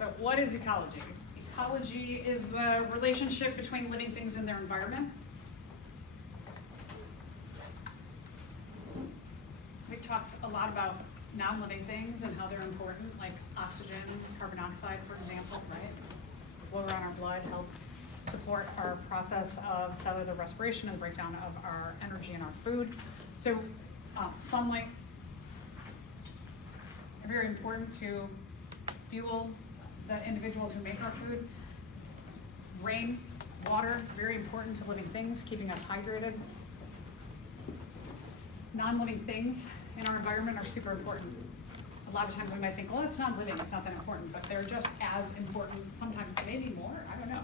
So what is ecology? Ecology is the relationship between living things and their environment. We've talked a lot about non-living things and how they're important, like oxygen, carbon dioxide, for example, right? Flow around our blood, help support our process of cellular respiration and breakdown of our energy in our food. So sunlight, very important to fuel the individuals who make our food. Rain, water, very important to living things, keeping us hydrated. Non-living things in our environment are super important. A lot of times we might think, well, it's not living, it's not that important, but they're just as important, sometimes maybe more, I don't know.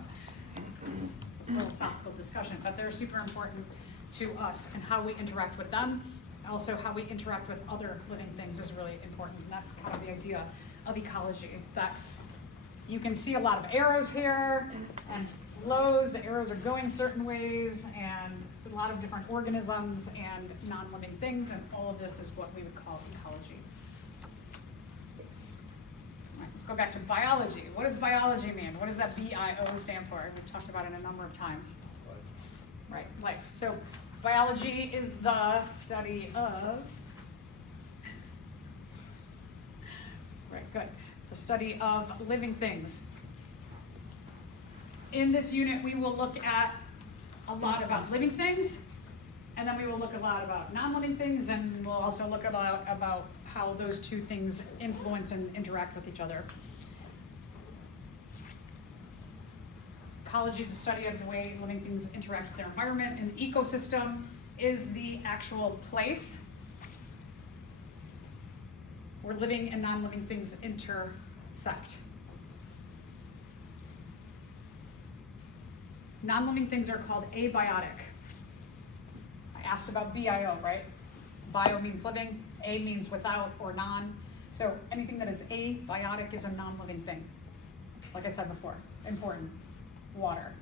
It's a philosophical discussion, but they're super important to us, and how we interact with them. Also, how we interact with other living things is really important, and that's kind of the idea of ecology, that you can see a lot of arrows here and flows. The arrows are going certain ways, and a lot of different organisms and non-living things, and all of this is what we would call ecology. All right, let's go back to biology. What does biology mean? What does that BIO stand for? We've talked about it a number of times. Right, life. So biology is the study of, right, good. The study of living things. In this unit, we will look at a lot about living things, and then we will look a lot about non-living things, and we'll also look about how those two things influence and interact with each other. Ecology is the study of the way living things interact with their environment, and the ecosystem is the actual place where living and non-living things intersect. Non-living things are called abiotic. I asked about BIO, right? Bio means living, A means without or non. So anything that is abiotic is a non-living thing. Like I said before, important. Water,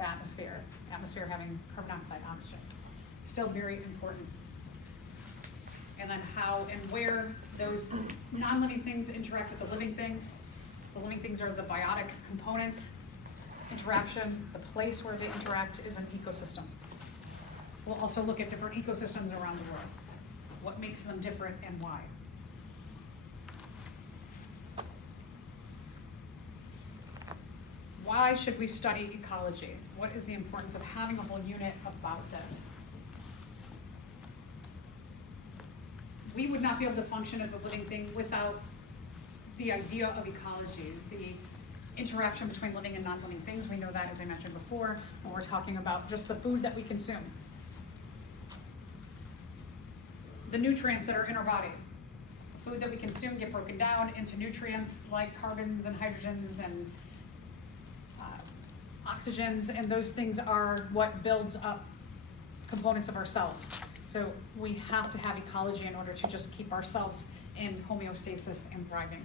atmosphere having carbon dioxide, oxygen. Still very important. And then how and where those non-living things interact with the living things. The living things are the biotic components. Interaction, the place where they interact is an ecosystem. We'll also look at different ecosystems around the world. What makes them different and why. Why should we study ecology? What is the importance of having a whole unit about this? We would not be able to function as a living thing without the idea of ecology, the interaction between living and non-living things. We know that, as I mentioned before, when we're talking about just the food that we consume. The nutrients that are in our body. The food that we consume get broken down into nutrients like carbons and hydrogens and oxygens, and those things are what builds up components of our cells. So we have to have ecology in order to just keep ourselves in homeostasis and thriving.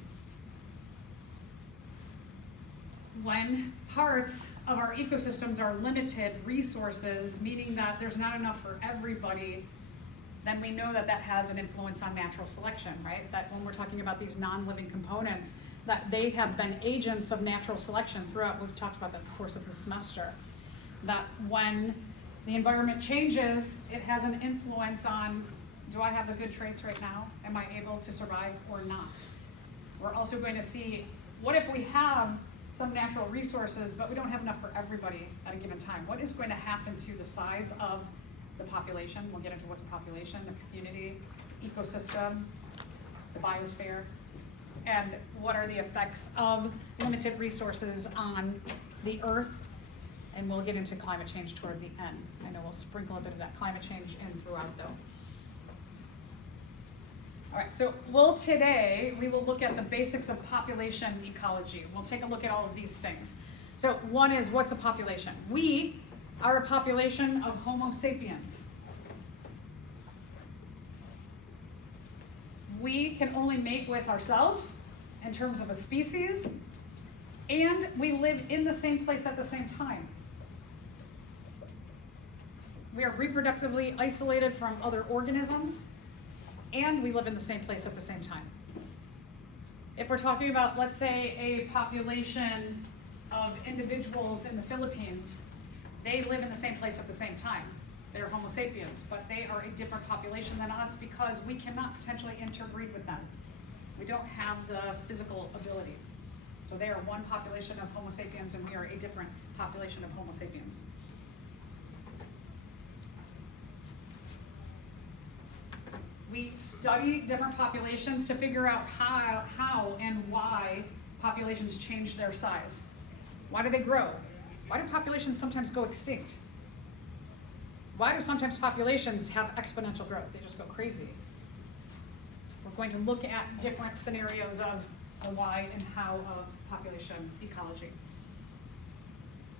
When parts of our ecosystems are limited resources, meaning that there's not enough for everybody, then we know that that has an influence on natural selection, right? That when we're talking about these non-living components, that they have been agents of natural selection throughout, we've talked about that in the course of the semester, that when the environment changes, it has an influence on, do I have the good traits right now? Am I able to survive or not? We're also going to see, what if we have some natural resources, but we don't have enough for everybody at a given time? What is going to happen to the size of the population? We'll get into what's a population, the community, ecosystem, the biosphere, and what are the effects of limited resources on the earth, and we'll get into climate change toward the end. I know we'll sprinkle a bit of that climate change in throughout though. All right, so today we will look at the basics of population ecology. We'll take a look at all of these things. So one is, what's a population? We are a population of Homo sapiens. We can only mate with ourselves in terms of a species, and we live in the same place at the same time. We are reproductively isolated from other organisms, and we live in the same place at the same time. If we're talking about, let's say, a population of individuals in the Philippines, they live in the same place at the same time. They're Homo sapiens, but they are a different population than us because we cannot potentially interbreed with them. We don't have the physical ability. So they are one population of Homo sapiens and we are a different population of Homo sapiens. We study different populations to figure out how and why populations change their size. Why do they grow? Why do populations sometimes go extinct? Why do sometimes populations have exponential growth? They just go crazy. We're going to look at different scenarios of the why and how of population ecology.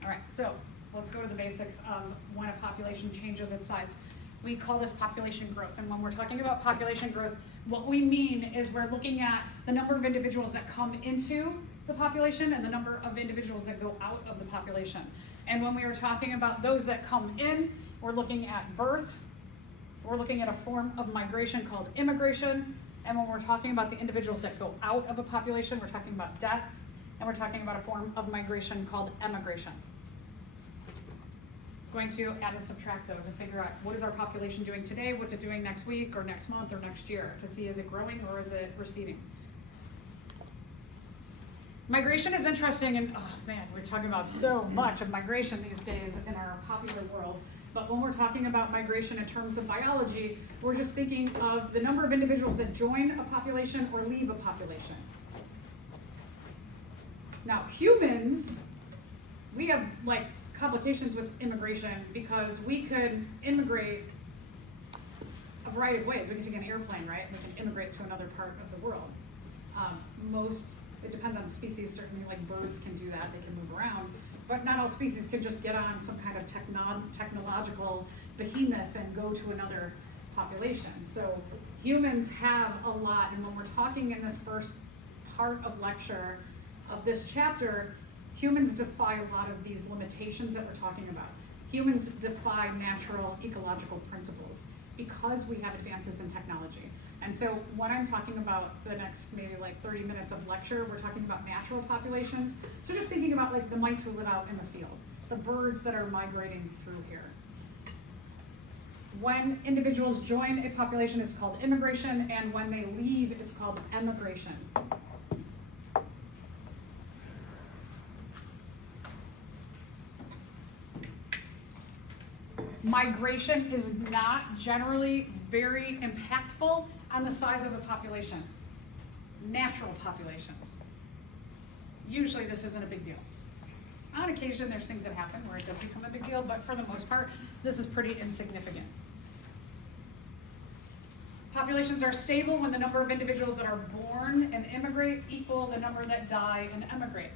All right, so let's go to the basics of when a population changes its size. We call this population growth, and when we're talking about population growth, what we mean is we're looking at the number of individuals that come into the population and the number of individuals that go out of the population. And when we are talking about those that come in, we're looking at births, we're looking at a form of migration called immigration, and when we're talking about the individuals that go out of a population, we're talking about deaths, and we're talking about a form of migration called emigration. Going to add and subtract those and figure out what is our population doing today, what's it doing next week or next month or next year to see is it growing or is it receding. Migration is interesting, and oh man, we're talking about so much of migration these days in our popular world. But when we're talking about migration in terms of biology, we're just thinking of the number of individuals that join a population or leave a population. Now, humans, we have like complications with immigration because we could immigrate a variety of ways. We can take an airplane, right? We can immigrate to another part of the world. It depends on the species. Certainly, like birds can do that. They can move around. But not all species can just get on some kind of technological behemoth and go to another population. So humans have a lot, and when we're talking in this first part of lecture of this chapter, humans defy a lot of these limitations that we're talking about. Humans defy natural ecological principles because we have advances in technology. And so when I'm talking about the next maybe like 30 minutes of lecture, we're talking about natural populations. So just thinking about like the mice who live out in the field, the birds that are migrating through here. When individuals join a population, it's called immigration, and when they leave, it's called emigration. Migration is not generally very impactful on the size of a population. Natural populations. Usually this isn't a big deal. On occasion there's things that happen where it does become a big deal, but for the most part, this is pretty insignificant. Populations are stable when the number of individuals that are born and immigrate equal the number that die and emigrate.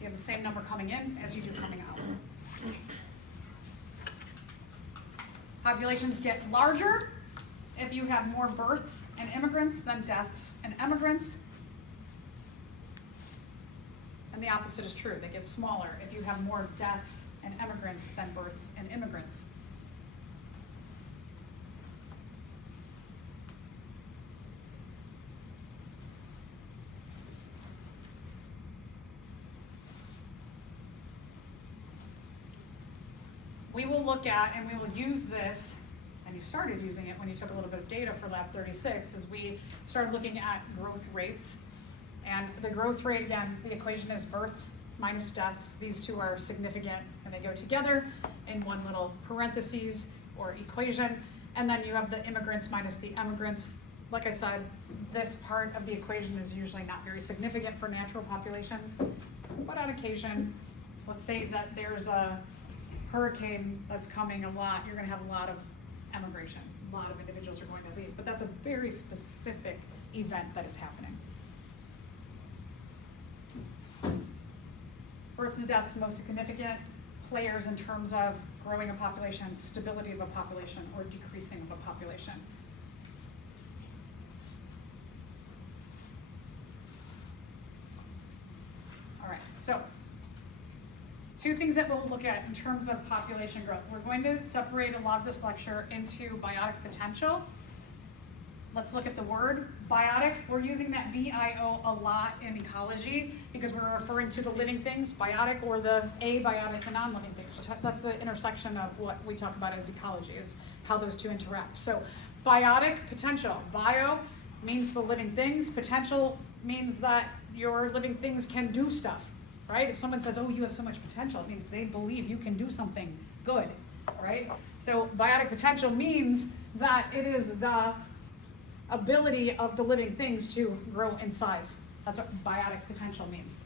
You have the same number coming in as you do coming out. Populations get larger if you have more births and immigrants than deaths and emigrants. And the opposite is true. They get smaller if you have more deaths and emigrants than births and immigrants. We will look at, and we will use this, and you started using it when you took a little bit of data for Lab 36, as we started looking at growth rates. And the growth rate, again, the equation is births minus deaths. These two are significant, and they go together in one little parentheses or equation. And then you have the immigrants minus the emigrants. Like I said, this part of the equation is usually not very significant for natural populations. But on occasion, let's say that there's a hurricane that's coming a lot, you're going to have a lot of emigration. A lot of individuals are going to leave, but that's a very specific event that is happening. Births and deaths, most significant players in terms of growing a population, stability of a population, or decreasing of a population. All right, so two things that we'll look at in terms of population growth. We're going to separate a lot of this lecture into biotic potential. let's look at the word biotic. We're using that B-I-O a lot in ecology because we're referring to the living things, biotic, or the abiotic, the non-living things. That's the intersection of what we talk about as ecology, is how those two interact. So biotic, potential. Bio means the living things. Potential means that your living things can do stuff, right? If someone says, oh, you have so much potential, it means they believe you can do something good, right? So biotic potential means that it is the ability of the living things to grow in size. That's what biotic potential means.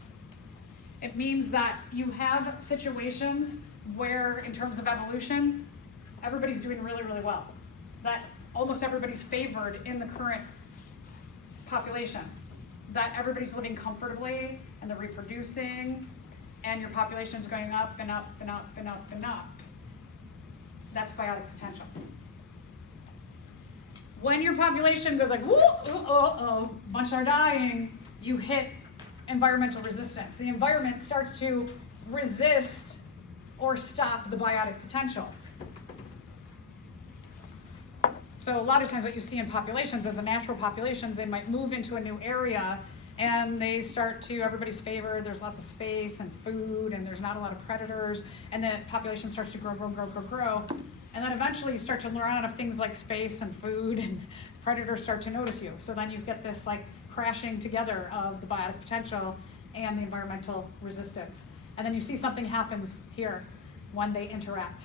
It means that you have situations where, in terms of evolution, everybody's doing really, really well. That almost everybody's favored in the current population. That everybody's living comfortably and they're reproducing, and your population's going up and up and up and up and up. That's biotic potential. When your population goes like, whoa, bunch are dying, you hit environmental resistance. The environment starts to resist or stop the biotic potential. So a lot of times what you see in populations, as a natural populations, they might move into a new area and they start to, everybody's favored, there's lots of space and food and there's not a lot of predators, and the population starts to grow. And then eventually you start to run out of things like space and food, and predators start to notice you. So then you get this like crashing together of the biotic potential and the environmental resistance. And then you see something happens here when they interact.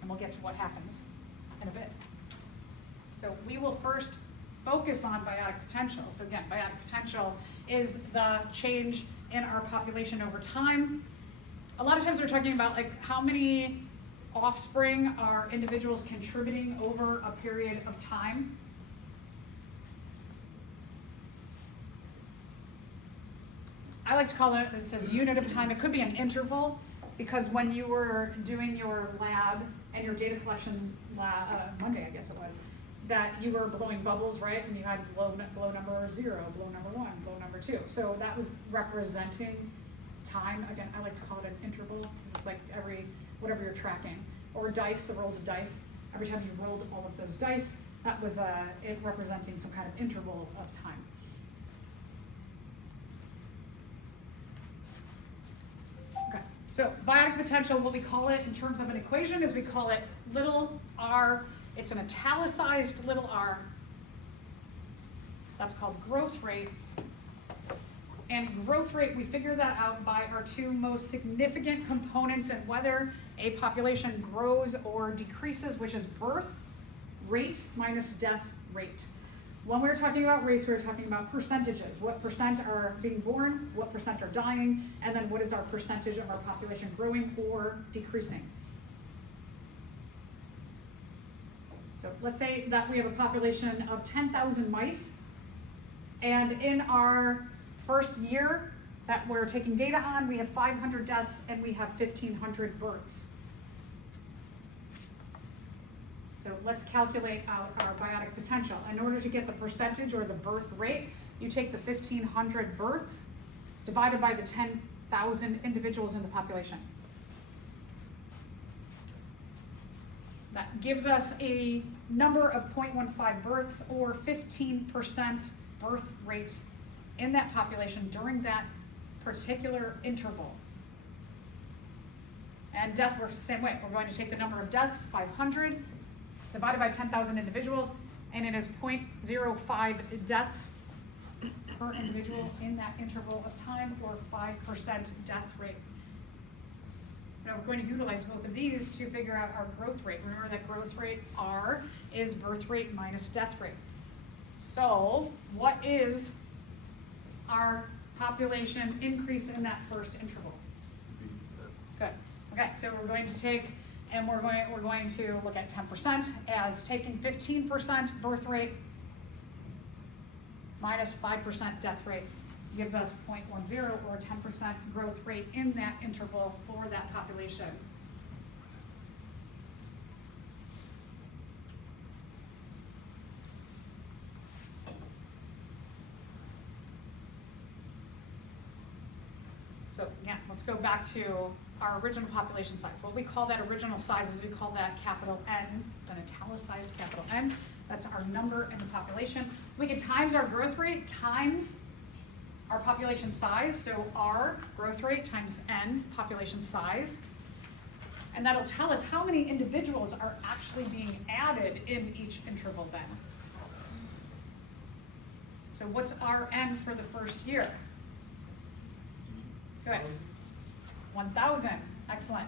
And we'll get to what happens in a bit. So we will first focus on biotic potential. So again, biotic potential is the change in our population over time. A lot of times we're talking about like how many offspring are individuals contributing over a period of time. I like to call it, this says unit of time. It could be an interval, because when you were doing your lab and your data collection Monday, I guess it was, that you were blowing bubbles, right? And you had blow number 0, blow number 1, blow number 2. So that was representing time. Again, I like to call it an interval, because it's like whatever you're tracking. Or dice, the rolls of dice. Every time you rolled all of those dice, that was it representing some kind of interval of time. Okay, so biotic potential, what we call it in terms of an equation is we call it little r. It's an italicized little r. That's called growth rate. And growth rate, we figure that out by our two most significant components in whether a population grows or decreases, which is birth rate minus death rate. When we're talking about rates, we're talking about percentages. What percent are being born, what percent are dying, and then what is our percentage of our population growing or decreasing. So let's say that we have a population of 10,000 mice, and in our first year that we're taking data on, we have 500 deaths and we have 1,500 births. So let's calculate out our biotic potential. In order to get the percentage or the birth rate, you take the 1,500 births divided by the 10,000 individuals in the population. That gives us a number of 0.15 births, or 15% birth rate in that population during that particular interval. And death works the same way. We're going to take the number of deaths, 500, divided by 10,000 individuals, and it is 0.05 deaths per individual in that interval of time, or 5% death rate. Now we're going to utilize both of these to figure out our growth rate. Remember that growth rate, R, is birth rate minus death rate. So what is our population increase in that first interval? Good. Okay, so we're going to take, and we're going to look at 10% as taking 15% birth rate minus 5% death rate gives us 0.10, or 10% growth rate in that interval for that population. So again, let's go back to our original population size. What we call that original size is we call that capital N. It's an italicized capital N. That's our number in the population. We can times our growth rate times our population size, so R, growth rate, times N, population size. And that'll tell us how many individuals are actually being added in each interval then. So what's our N for the first year? Good. 1,000. Excellent.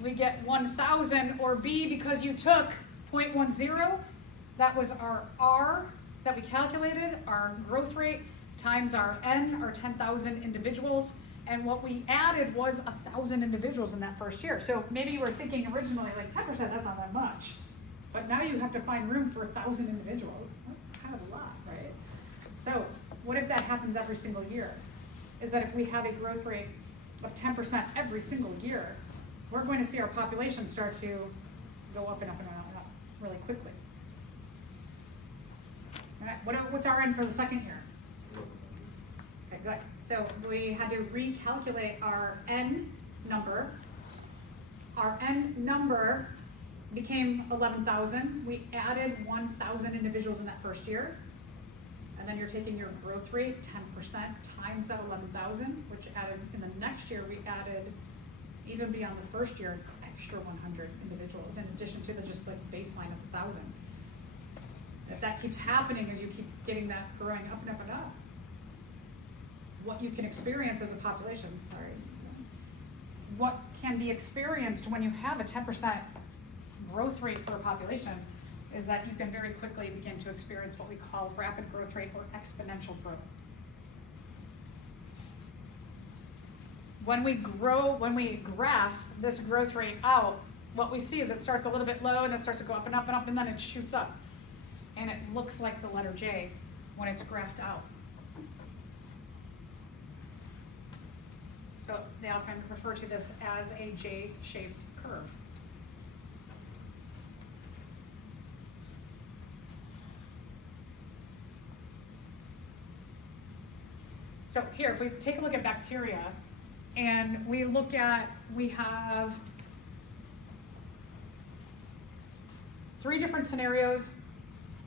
We get 1,000, or B, because you took 0.10, that was our R that we calculated, our growth rate, times our N, our 10,000 individuals, and what we added was 1,000 individuals in that first year. So maybe you were thinking originally, like 10%, that's not that much. But now you have to find room for 1,000 individuals. That's kind of a lot, right? So what if that happens every single year? Is that if we have a growth rate of 10% every single year, we're going to see our population start to go up and up and up and up really quickly. All right, what's our N for the second year? Okay, good. So we had to recalculate our N number. Our N number became 11,000. We added 1,000 individuals in that first year. And then you're taking your growth rate, 10%, times that 11,000, which added, in the next year, we added, even beyond the first year, extra 100 individuals, in addition to the just like baseline of 1,000. If that keeps happening as you keep getting that growing up and up and up, what you can experience as a population, what can be experienced when you have a 10% growth rate for a population is that you can very quickly begin to experience what we call rapid growth rate or exponential growth. When we graph this growth rate out, what we see is it starts a little bit low and then starts to go up and up and up, and then it shoots up. And it looks like the letter J when it's graphed out. So they often refer to this as a J-shaped curve. So here, if we take a look at bacteria, and we have 3 different scenarios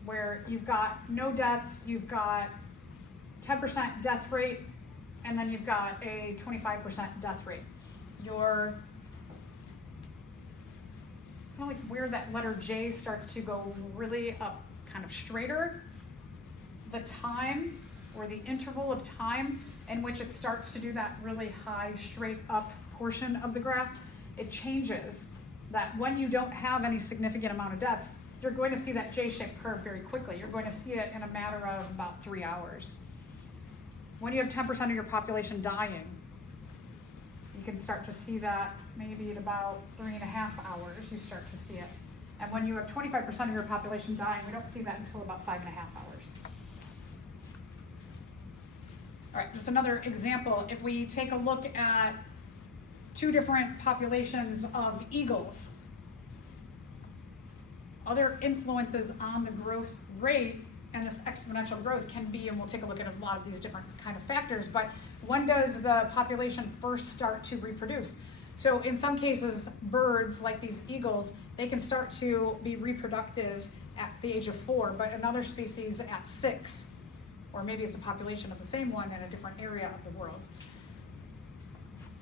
where you've got no deaths, you've got 10% death rate, and then you've got a 25% death rate. Your, kind of like where that letter J starts to go really up, kind of straighter, the time or the interval of time in which it starts to do that really high, straight up portion of the graph, it changes. That when you don't have any significant amount of deaths, you're going to see that J-shaped curve very quickly. You're going to see it in a matter of about 3 hours. When you have 10% of your population dying, you can start to see that maybe at about 3.5 hours, you start to see it. And when you have 25% of your population dying, we don't see that until about 5.5 hours. All right, just another example. If we take a look at 2 different populations of eagles, other influences on the growth rate and this exponential growth can be, and we'll take a look at a lot of these different kind of factors, but when does the population first start to reproduce? So in some cases, birds, like these eagles, they can start to be reproductive at the age of 4, but another species at 6. Or maybe it's a population of the same one in a different area of the world.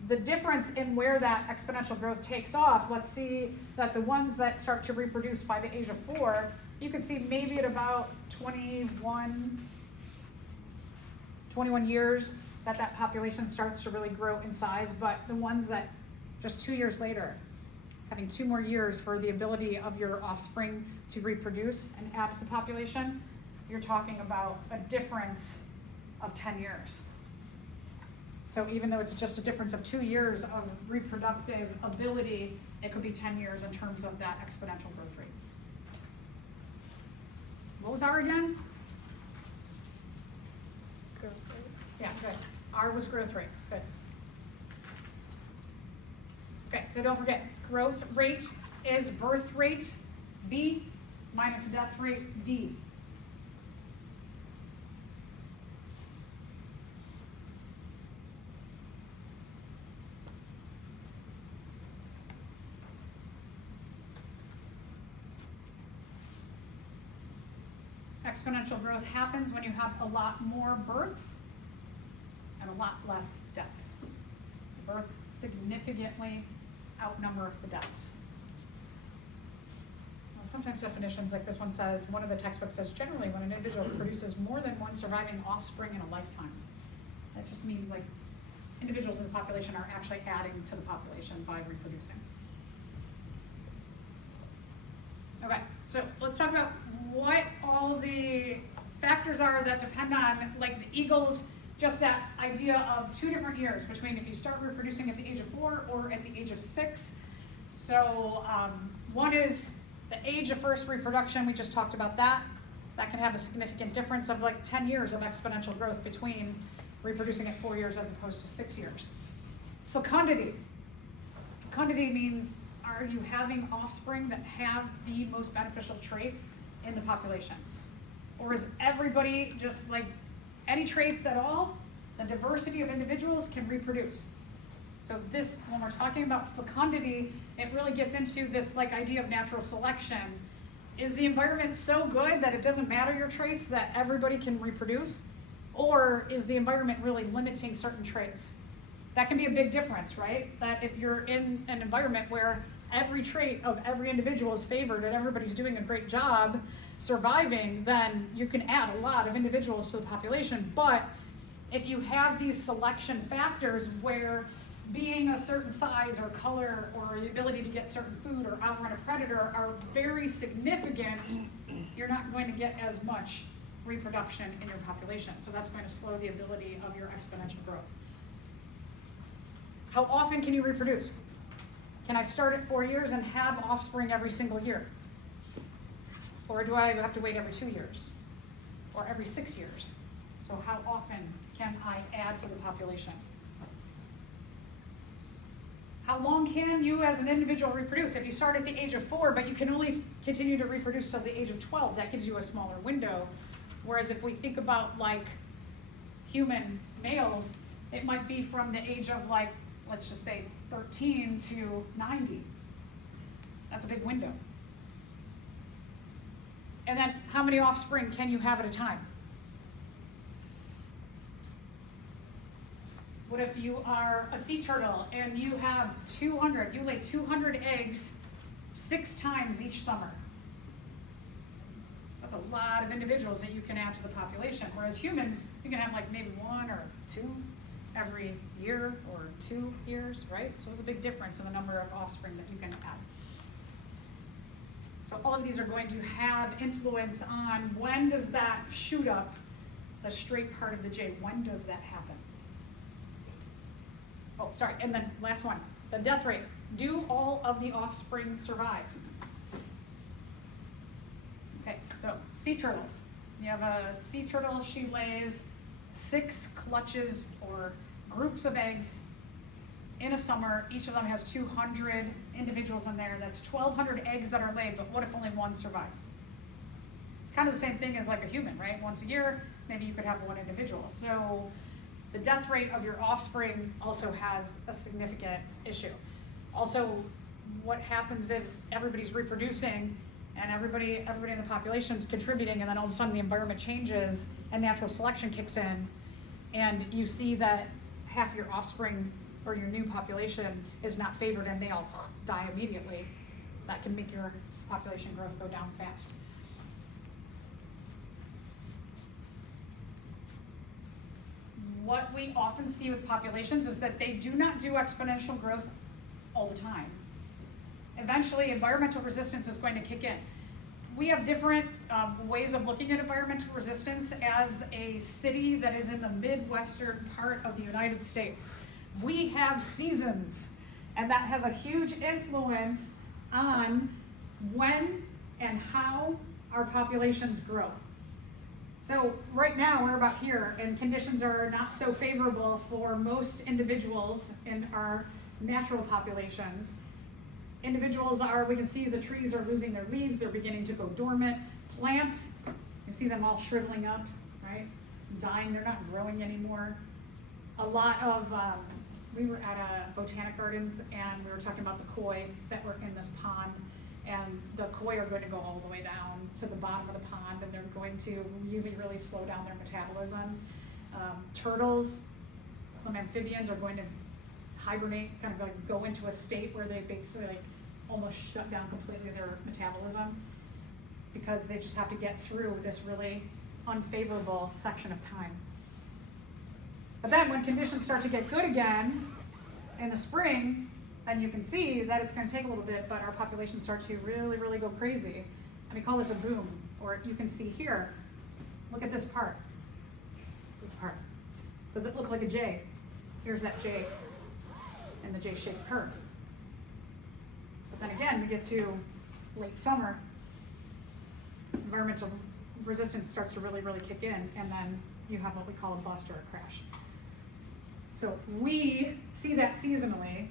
The difference in where that exponential growth takes off, let's see that the ones that start to reproduce by the age of 4, you can see maybe at about 21 years that population starts to really grow in size, but the ones that just 2 years later, having 2 more years for the ability of your offspring to reproduce and add to the population, you're talking about a difference of 10 years. So even though it's just a difference of 2 years of reproductive ability, it could be 10 years in terms of that exponential growth rate. What was R again? Growth rate. Yeah, good. R was growth rate, good. Okay, so don't forget, growth rate is birth rate, B, minus death rate, D. exponential growth happens when you have a lot more births and a lot less deaths. The births significantly outnumber the deaths. Well, sometimes definitions like this one says, one of the textbooks says, generally when an individual produces more than one surviving offspring in a lifetime. That just means like individuals in the population are actually adding to the population by reproducing. Okay, so let's talk about what all of the factors are that depend on, like the eagles, just that idea of 2 different years between if you start reproducing at the age of 4 or at the age of 6. So one is the age of first reproduction. We just talked about that. That can have a significant difference of like 10 years of exponential growth between reproducing at 4 years as opposed to 6 years. Fecundity. Fecundity means, are you having offspring that have the most beneficial traits in the population? Or is everybody just like any traits at all? The diversity of individuals can reproduce. So this, when we're talking about fecundity, it really gets into this like idea of natural selection. Is the environment so good that it doesn't matter your traits, that everybody can reproduce? Or is the environment really limiting certain traits? That can be a big difference, right? That if you're in an environment where every trait of every individual is favored and everybody's doing a great job surviving, then you can add a lot of individuals to the population. But if you have these selection factors where being a certain size or color or the ability to get certain food or outrun a predator are very significant, you're not going to get as much reproduction in your population. So that's going to slow the ability of your exponential growth. How often can you reproduce? Can I start at 4 years and have offspring every single year? Or do I have to wait every 2 years? Or every 6 years? So how often can I add to the population? How long can you as an individual reproduce? If you start at the age of 4, but you can only continue to reproduce till the age of 12, that gives you a smaller window. Whereas if we think about like human males, it might be from the age of like, let's just say 13 to 90. That's a big window. And then how many offspring can you have at a time? What if you are a sea turtle and you have 200, you lay 200 eggs 6 times each summer? That's a lot of individuals that you can add to the population. Whereas humans, you can have like maybe 1 or 2 every year or 2 years, right? So there's a big difference in the number of offspring that you can add. So all of these are going to have influence on when does that shoot up, the straight part of the J, when does that happen? Oh, sorry, and then last one, the death rate. Do all of the offspring survive? Okay, so sea turtles. You have a sea turtle, she lays 6 clutches or groups of eggs in a summer. Each of them has 200 individuals in there. That's 1,200 eggs that are laid, but what if only 1 survives? It's kind of the same thing as like a human, right? Once a year, maybe you could have 1 individual. So the death rate of your offspring also has a significant issue. Also, what happens if everybody's reproducing and everybody in the population is contributing, and then all of a sudden the environment changes and natural selection kicks in, and you see that half your offspring or your new population is not favored and they all die immediately. That can make your population growth go down fast. What we often see with populations is that they do not do exponential growth all the time. Eventually, environmental resistance is going to kick in. We have different ways of looking at environmental resistance as a city that is in the Midwestern part of the United States. We have seasons, and that has a huge influence on when and how our populations grow. So right now we're about here, and conditions are not so favorable for most individuals in our natural populations. Individuals are, we can see the trees are losing their leaves, they're beginning to go dormant. Plants, you see them all shriveling up, right? Dying, they're not growing anymore. A lot of, we were at a botanic gardens and we were talking about the koi that were in this pond, and the koi are going to go all the way down to the bottom of the pond, and they're going to really slow down their metabolism. Turtles, some amphibians are going to hibernate, kind of like go into a state where they basically like almost shut down completely their metabolism because they just have to get through this really unfavorable section of time. But then when conditions start to get good again in the spring, then you can see that it's going to take a little bit, but our populations start to really go crazy. And we call this a boom. Or you can see here, look at this part. This part. Does it look like a J? Here's that J in the J-shaped curve. But then again, we get to late summer, environmental resistance starts to really kick in, and then you have what we call a bust or a crash. So we see that seasonally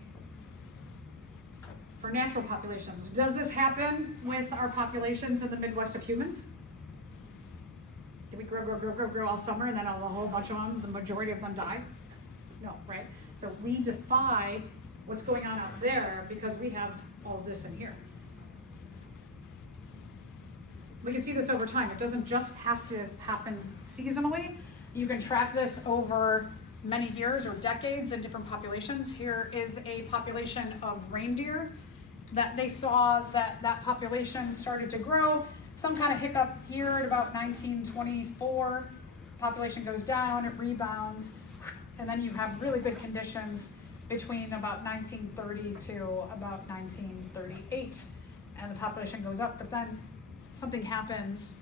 for natural populations. Does this happen with our populations in the Midwest of humans? Do we grow all summer and then a whole bunch of them, the majority of them die? No, right? So we defy what's going on out there because we have all of this in here. We can see this over time. It doesn't just have to happen seasonally. You can track this over many years or decades in different populations. Here is a population of reindeer that they saw that population started to grow. Some kind of hiccup here at about 1924. Population goes down, it rebounds, and then you have really good conditions between about 1930 to about 1938. And the population goes up, but then something happens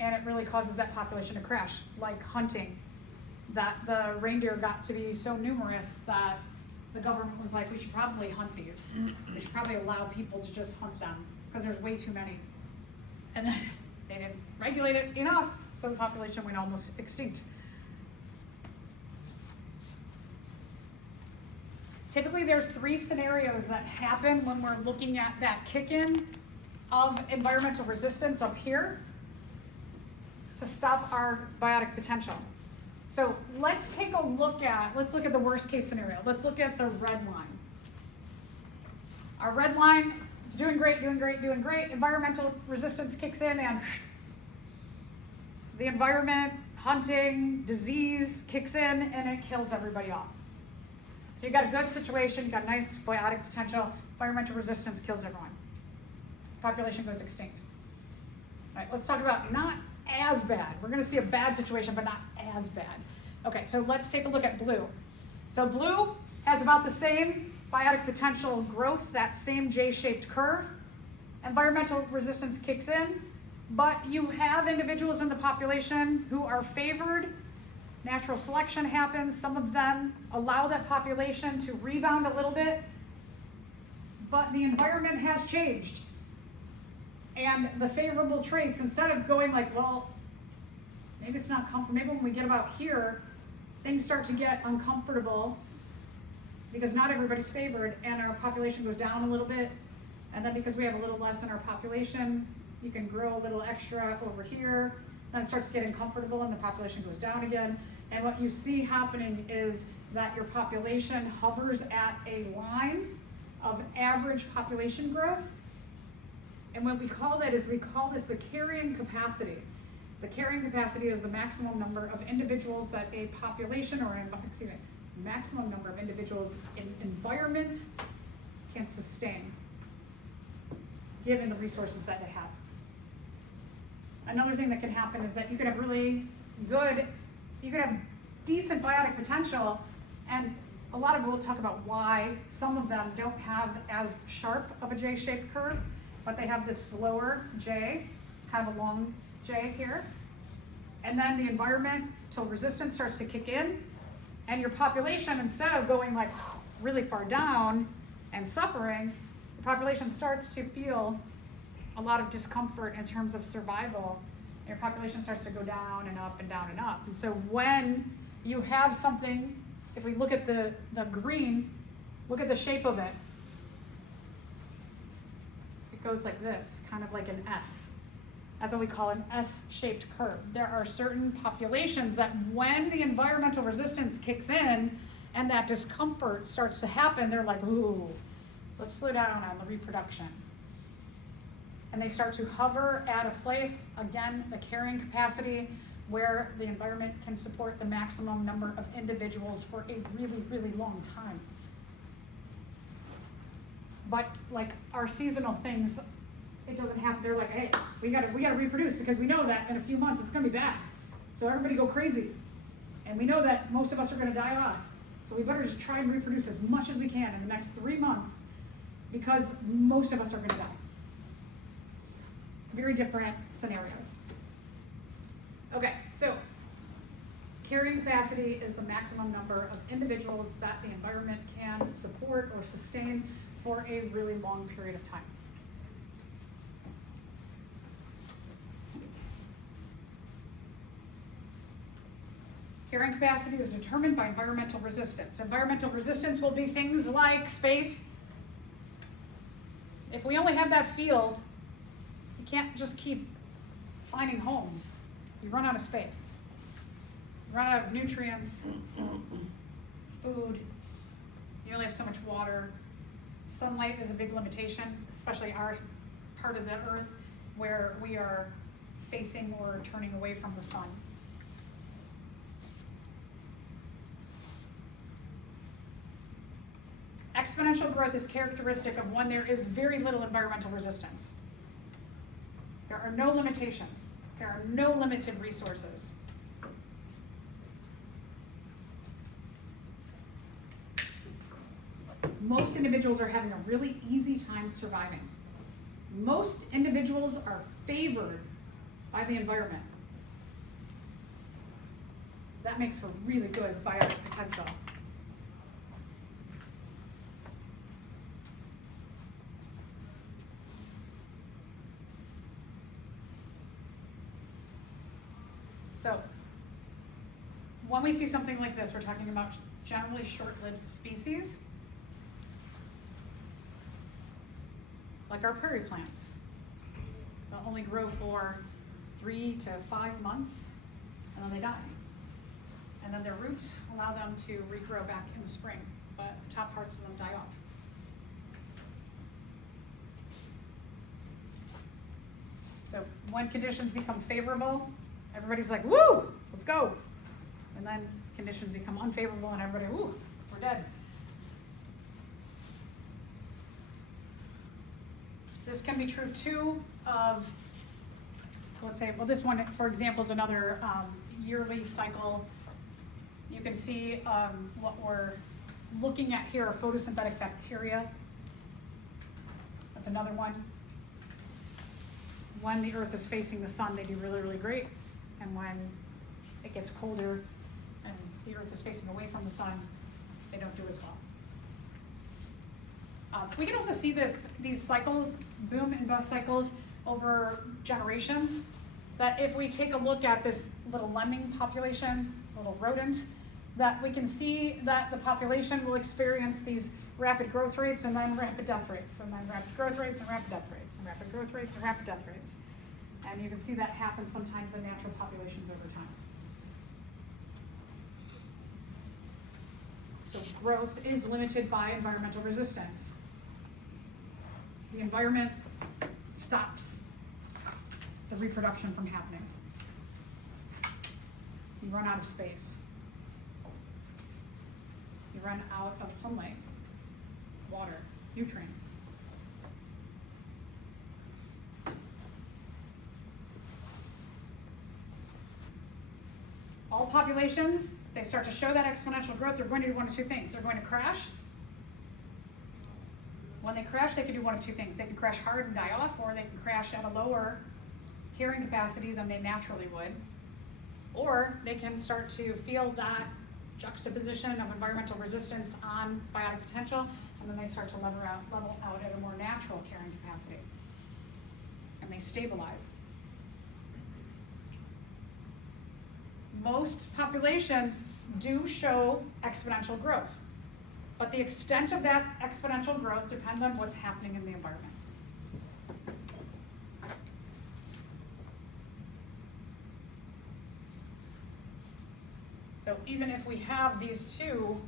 and it really causes that population to crash, like hunting. That the reindeer got to be so numerous that the government was like, we should probably hunt these. We should probably allow people to just hunt them because there's way too many. And then they didn't regulate it enough, so the population went almost extinct. Typically there's 3 scenarios that happen when we're looking at that kick-in of environmental resistance up here to stop our biotic potential. So let's look at the worst case scenario. Let's look at the red line. Our red line is doing great. Environmental resistance kicks in and the environment, hunting, disease kicks in and it kills everybody off. So you got a good situation, you got nice biotic potential, environmental resistance kills everyone. Population goes extinct. All right, let's talk about not as bad. We're gonna see a bad situation, but not as bad. Okay, so let's take a look at blue. So blue has about the same biotic potential growth, that same J-shaped curve. Environmental resistance kicks in, but you have individuals in the population who are favored. Natural selection happens. Some of them allow that population to rebound a little bit, but the environment has changed. And the favorable traits, instead of going like, well, maybe it's not comfortable, maybe when we get about here, things start to get uncomfortable because not everybody's favored and our population goes down a little bit. And then because we have a little less in our population, you can grow a little extra over here. Then it starts getting comfortable and the population goes down again. And what you see happening is that your population hovers at a line of average population growth. And what we call that is we call this the carrying capacity. The carrying capacity is the maximum number of individuals that a population maximum number of individuals in environment can sustain, given the resources that they have. Another thing that can happen is that you could have decent biotic potential, and a lot of we'll talk about why some of them don't have as sharp of a J-shaped curve, but they have this slower J, kind of a long J here. And then the environmental resistance starts to kick in, and your population, instead of going like really far down and suffering, the population starts to feel a lot of discomfort in terms of survival. Your population starts to go down and up and down and up. And so when you have something, if we look at the green, look at the shape of it. It goes like this, kind of like an S. That's what we call an S-shaped curve. There are certain populations that when the environmental resistance kicks in and that discomfort starts to happen, they're like, ooh, let's slow down on the reproduction. and they start to hover at a place, again, the carrying capacity, where the environment can support the maximum number of individuals for a really, really long time. But like our seasonal things, it doesn't happen. They're like, hey, we gotta reproduce because we know that in a few months it's gonna be bad. So everybody go crazy. And we know that most of us are gonna die off. So we better just try and reproduce as much as we can in the next 3 months because most of us are gonna die. Very different scenarios. Okay, so carrying capacity is the maximum number of individuals that the environment can support or sustain for a really long period of time. Carrying capacity is determined by environmental resistance. Environmental resistance will be things like space. If we only have that field, you can't just keep finding homes. You run out of space. You run out of nutrients, food. You only have so much water. Sunlight is a big limitation, especially our part of the earth where we are facing or turning away from the sun. Exponential growth is characteristic of when there is very little environmental resistance. There are no limitations. There are no limited resources. Most individuals are having a really easy time surviving. Most individuals are favored by the environment. That makes for really good biotic potential. So, when we see something like this, we're talking about generally short-lived species, like our prairie plants. They'll only grow for 3 to 5 months, and then they die. And then their roots allow them to regrow back in the spring, but the top parts of them die off. So when conditions become favorable, everybody's like, woo, let's go. And then conditions become unfavorable and everybody, woo, we're dead. This can be true too of, let's say, well, this one, for example, is another yearly cycle. You can see what we're looking at here are photosynthetic bacteria. That's another one. When the earth is facing the sun, they do really, really great. And when it gets colder and the earth is facing away from the sun, they don't do as well. We can also see these cycles, boom and bust cycles, over generations. That if we take a look at this little lemming population, little rodent, that we can see that the population will experience these rapid growth rates and then rapid death rates, and then rapid growth rates and rapid death rates, and rapid growth rates and rapid death rates. And you can see that happen sometimes in natural populations over time. So growth is limited by environmental resistance. The environment stops the reproduction from happening. You run out of space. You run out of sunlight, water, nutrients. All populations, they start to show that exponential growth, they're going to do one of two things. They're going to crash. When they crash, they can do one of two things. They can crash hard and die off, or they can crash at a lower carrying capacity than they naturally would. Or they can start to feel that juxtaposition of environmental resistance on biotic potential, and then they start to level out at a more natural carrying capacity. And they stabilize. Most populations do show exponential growth, but the extent of that exponential growth depends on what's happening in the environment. So even if we have these two,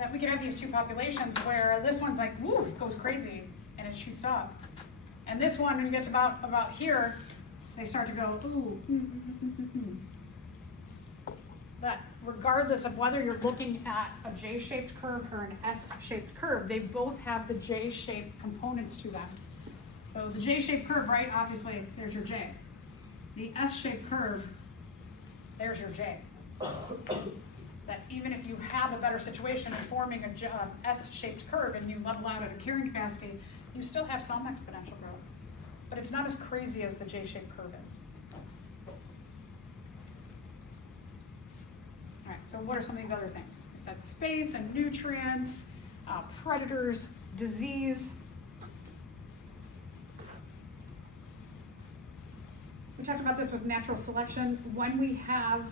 that we could have these two populations where this one's like, woo, it goes crazy and it shoots up. And this one, when you get to about here, they start to go, ooh, But regardless of whether you're looking at a J-shaped curve or an S-shaped curve, they both have the J-shaped components to them. So the J-shaped curve, right, obviously, there's your J. The S-shaped curve, there's your J. That even if you have a better situation in forming a S-shaped curve and you level out at a carrying capacity, you still have some exponential growth. But it's not as crazy as the J-shaped curve is. All right, so what are some of these other things? We said space and nutrients, predators, disease. We talked about this with natural selection. When we have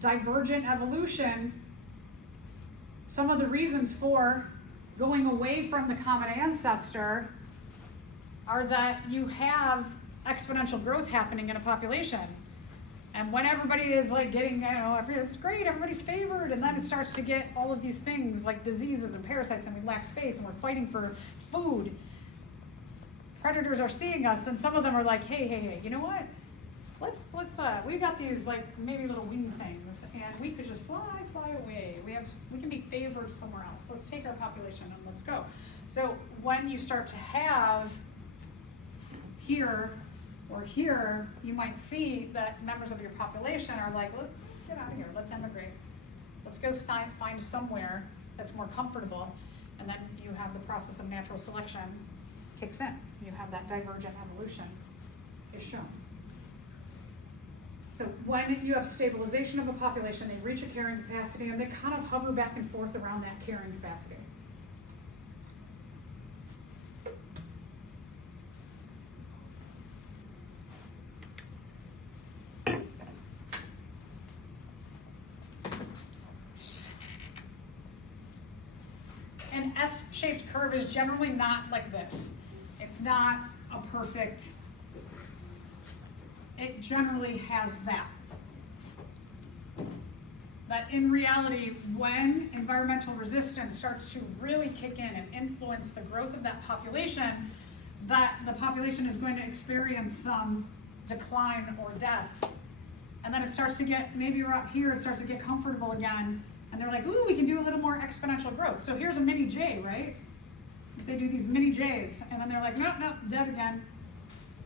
divergent evolution, some of the reasons for going away from the common ancestor are that you have exponential growth happening in a population. And when everybody is like getting, it's great, everybody's favored, and then it starts to get all of these things like diseases and parasites, and we lack space, and we're fighting for food. Predators are seeing us, and some of them are like, hey, you know what? We've got these like maybe little wing things, and we could just fly away. We can be favored somewhere else. Let's take our population and let's go. So when you start to have here or here, you might see that members of your population are like, let's get out of here, let's emigrate. Let's go find somewhere that's more comfortable, and then you have the process of natural selection kicks in. You have that divergent evolution is shown. So when you have stabilization of a population, they reach a carrying capacity and they kind of hover back and forth around that carrying capacity. An S-shaped curve is generally not like this. It's not a perfect, it generally has that. But in reality, when environmental resistance starts to really kick in and influence the growth of that population, that the population is going to experience some decline or deaths. And then it starts to get, maybe we're up here, it starts to get comfortable again, and they're like, ooh, we can do a little more exponential growth. So here's a mini J, right? They do these mini J's, and then they're like, nope, dead again.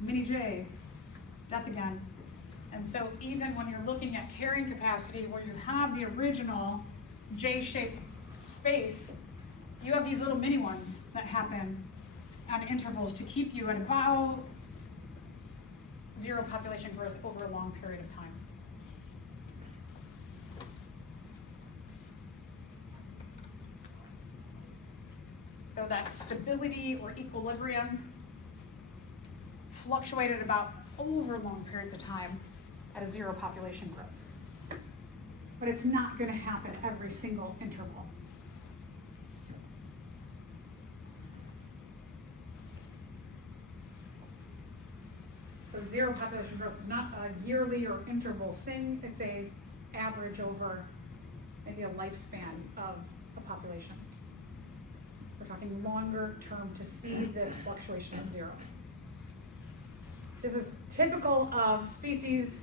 Mini J, death again. And so even when you're looking at carrying capacity, where you have the original J-shaped space, you have these little mini ones that happen on intervals to keep you at about zero population growth over a long period of time. So that stability or equilibrium fluctuated about over long periods of time at a zero population growth. But it's not going to happen every single interval. So zero population growth is not a yearly or interval thing. It's a average over maybe a lifespan of a population. We're talking longer term to see this fluctuation at zero. This is typical of species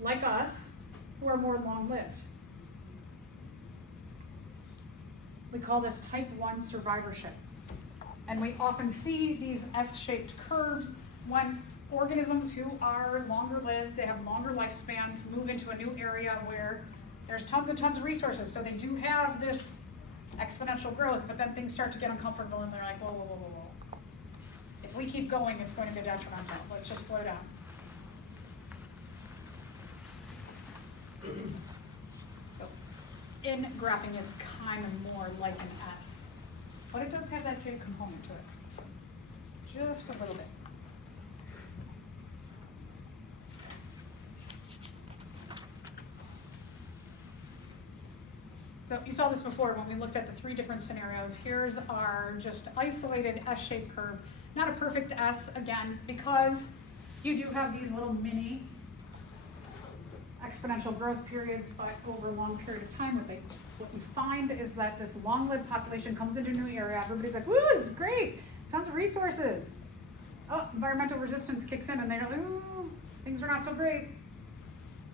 like us who are more long-lived. We call this type 1 survivorship. And we often see these S-shaped curves when organisms who are longer lived, they have longer lifespans, move into a new area where there's tons and tons of resources. So they do have this exponential growth, but then things start to get uncomfortable and they're like, whoa. If we keep going, it's going to be detrimental. Let's just slow down. So in graphing, it's kind of more like an S, but it does have that J component to it, just a little bit. So you saw this before when we looked at the three different scenarios. Here's our just isolated S-shaped curve. Not a perfect S, again, because you do have these little mini exponential growth periods, but over a long period of time, what we find is that this long-lived population comes into a new area, everybody's like, woo, this is great, tons of resources. Oh, environmental resistance kicks in and they go, ooh, things are not so great.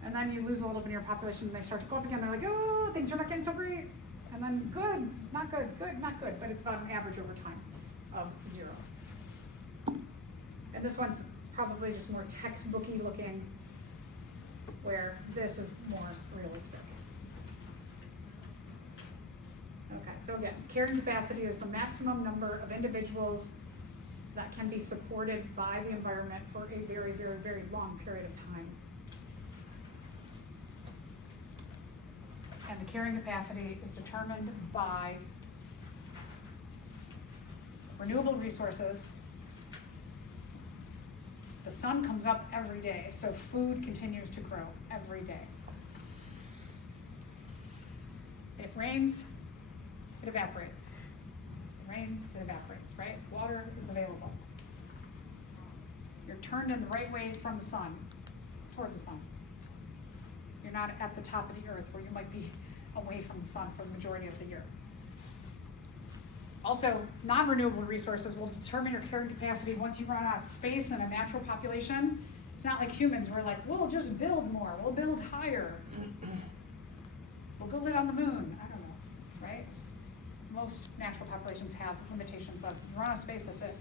And then you lose a little bit of your population and they start to go up again, they're like, oh, things are not getting so great. And then good, not good, good, not good, but it's about an average over time of 0. And this one's probably just more textbooky looking, where this is more realistic. Okay, so again, carrying capacity is the maximum number of individuals that can be supported by the environment for a very, very, very long period of time. And the carrying capacity is determined by renewable resources. The sun comes up every day, so food continues to grow every day. It rains, it evaporates. It rains, it evaporates, right? Water is available. You're turned in the right way from the sun, toward the sun. You're not at the top of the earth where you might be away from the sun for the majority of the year. Also, non-renewable resources will determine your carrying capacity once you run out of space in a natural population. It's not like humans, we're like, we'll just build more, we'll build higher. We'll go live on the moon, I don't know, right? Most natural populations have limitations of, you run out of space, that's it.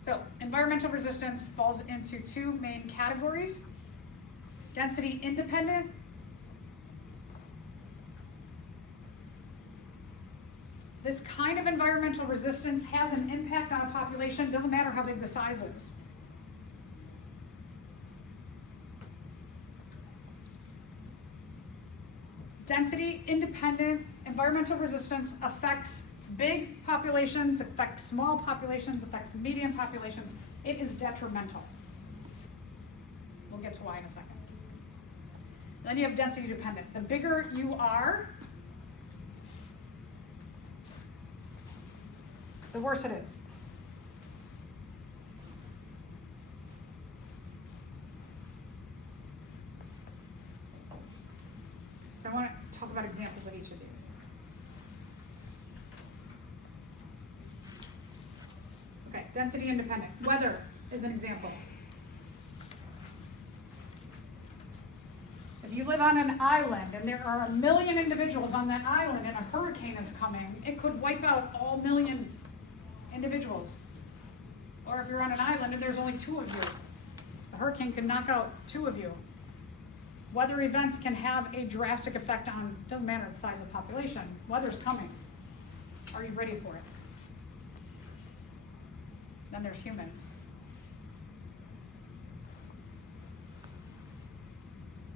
So, environmental resistance falls into 2 main categories. Density independent. This kind of environmental resistance has an impact on a population, doesn't matter how big the size is. Density independent environmental resistance affects big populations, affects small populations, affects medium populations. It is detrimental. We'll get to why in a second. Then you have density dependent. The bigger you are, the worse it is. So I want to talk about examples of each of these. Okay, density independent. Weather is an example. If you live on an island and there are 1 million individuals on that island and a hurricane is coming, it could wipe out all 1 million individuals. Or if you're on an island and there's only 2 of you, the hurricane can knock out 2 of you. Weather events can have a drastic effect on, doesn't matter the size of the population, weather's coming. Are you ready for it? Then there's humans.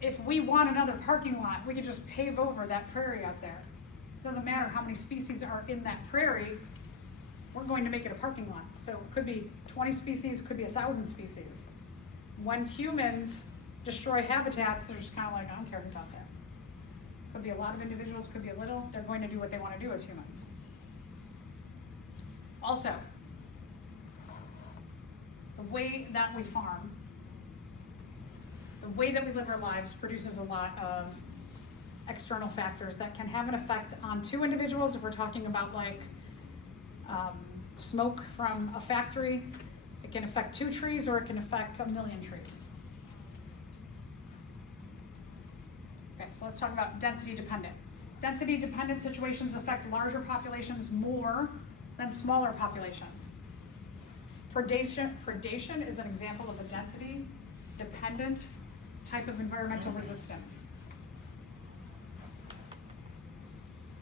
If we want another parking lot, we could just pave over that prairie out there. Doesn't matter how many species are in that prairie, we're going to make it a parking lot. So it could be 20 species, could be 1,000 species. When humans destroy habitats, they're just kind of like, I don't care who's out there. Could be a lot of individuals, could be a little. They're going to do what they want to do as humans. Also, the way that we farm, the way that we live our lives produces a lot of external factors that can have an effect on 2 individuals. If we're talking about like smoke from a factory, it can affect 2 trees or it can affect 1 million trees. Okay, so let's talk about density dependent. Density dependent situations affect larger populations more than smaller populations. Predation is an example of a density dependent type of environmental resistance.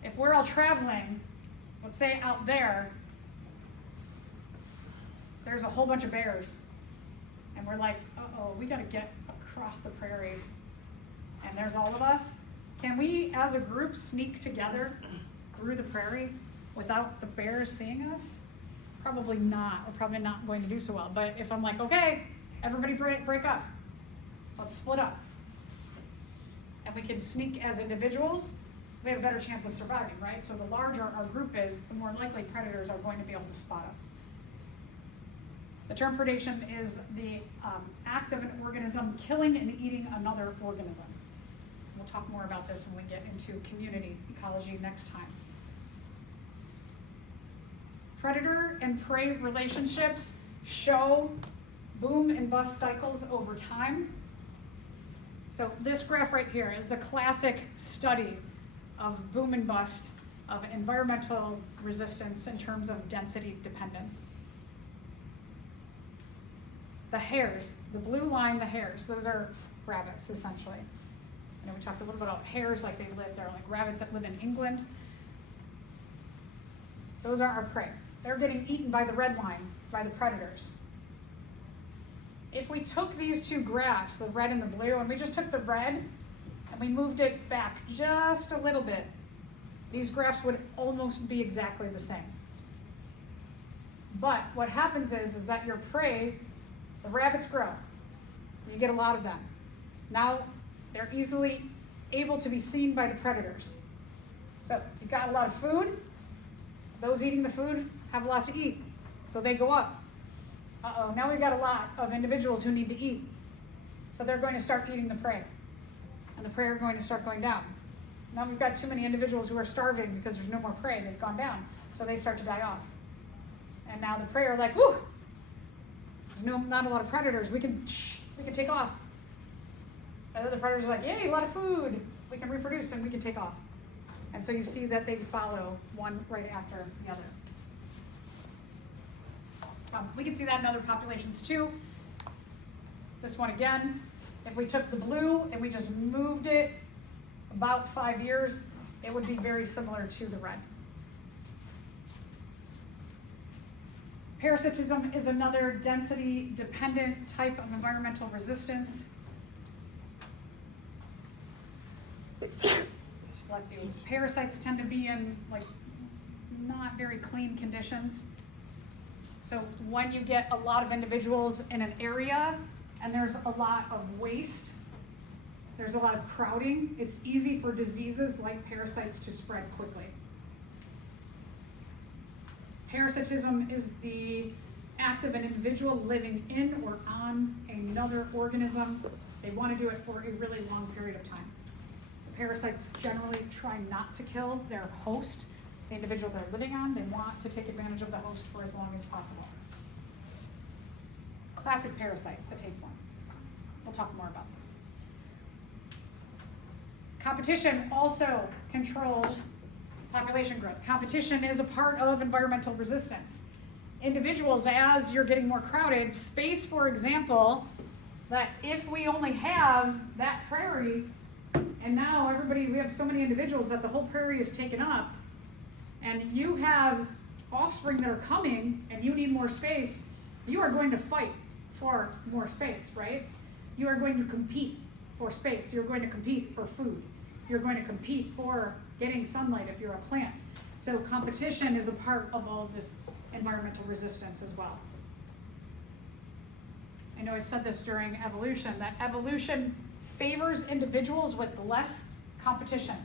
If we're all traveling, let's say out there, there's a whole bunch of bears, and we're like, uh-oh, we gotta get across the prairie, and there's all of us. Can we, as a group, sneak together through the prairie without the bears seeing us? Probably not. We're probably not going to do so well. But if I'm like, okay, everybody break up. Let's split up. And we can sneak as individuals, we have a better chance of surviving, right? So the larger our group is, the more likely predators are going to be able to spot us. The term predation is the act of an organism killing and eating another organism. We'll talk more about this when we get into community ecology next time. Predator and prey relationships show boom and bust cycles over time. So this graph right here is a classic study of boom and bust of environmental resistance in terms of density dependence. The hares, the blue line, the hares, those are rabbits essentially. And we talked a little bit about hares, like they're like rabbits that live in England. Those are our prey. They're getting eaten by the red line, by the predators. If we took these two graphs, the red and the blue, and we just took the red and we moved it back just a little bit, these graphs would almost be exactly the same. But what happens is that your prey, the rabbits grow. You get a lot of them. Now they're easily able to be seen by the predators. So you've got a lot of food. Those eating the food have a lot to eat, so they go up. Uh-oh, now we've got a lot of individuals who need to eat. So they're going to start eating the prey. And the prey are going to start going down. Now we've got too many individuals who are starving because there's no more prey. They've gone down. So they start to die off. And now the prey are like, whoo, there's not a lot of predators. We can take off. And then the predators are like, yay, a lot of food. We can reproduce and we can take off. And so you see that they follow one right after the other. We can see that in other populations too. This one again, if we took the blue and we just moved it about 5 years, it would be very similar to the red. Parasitism is another density-dependent type of environmental resistance. Bless you. Parasites tend to be in not very clean conditions. So when you get a lot of individuals in an area and there's a lot of waste, there's a lot of crowding, it's easy for diseases like parasites to spread quickly. Parasitism is the act of an individual living in or on another organism. They want to do it for a really long period of time. The parasites generally try not to kill their host, the individual they're living on. They want to take advantage of the host for as long as possible. Classic parasite, the tapeworm. We'll talk more about this. Competition also controls population growth. Competition is a part of environmental resistance. Individuals, as you're getting more crowded, space, for example, that if we only have that prairie, and now we have so many individuals that the whole prairie is taken up, and you have offspring that are coming and you need more space, you are going to fight for more space, right? You are going to compete for space. You're going to compete for food. You're going to compete for getting sunlight if you're a plant. So competition is a part of all of this environmental resistance as well. I know I said this during evolution, that evolution favors individuals with less competition.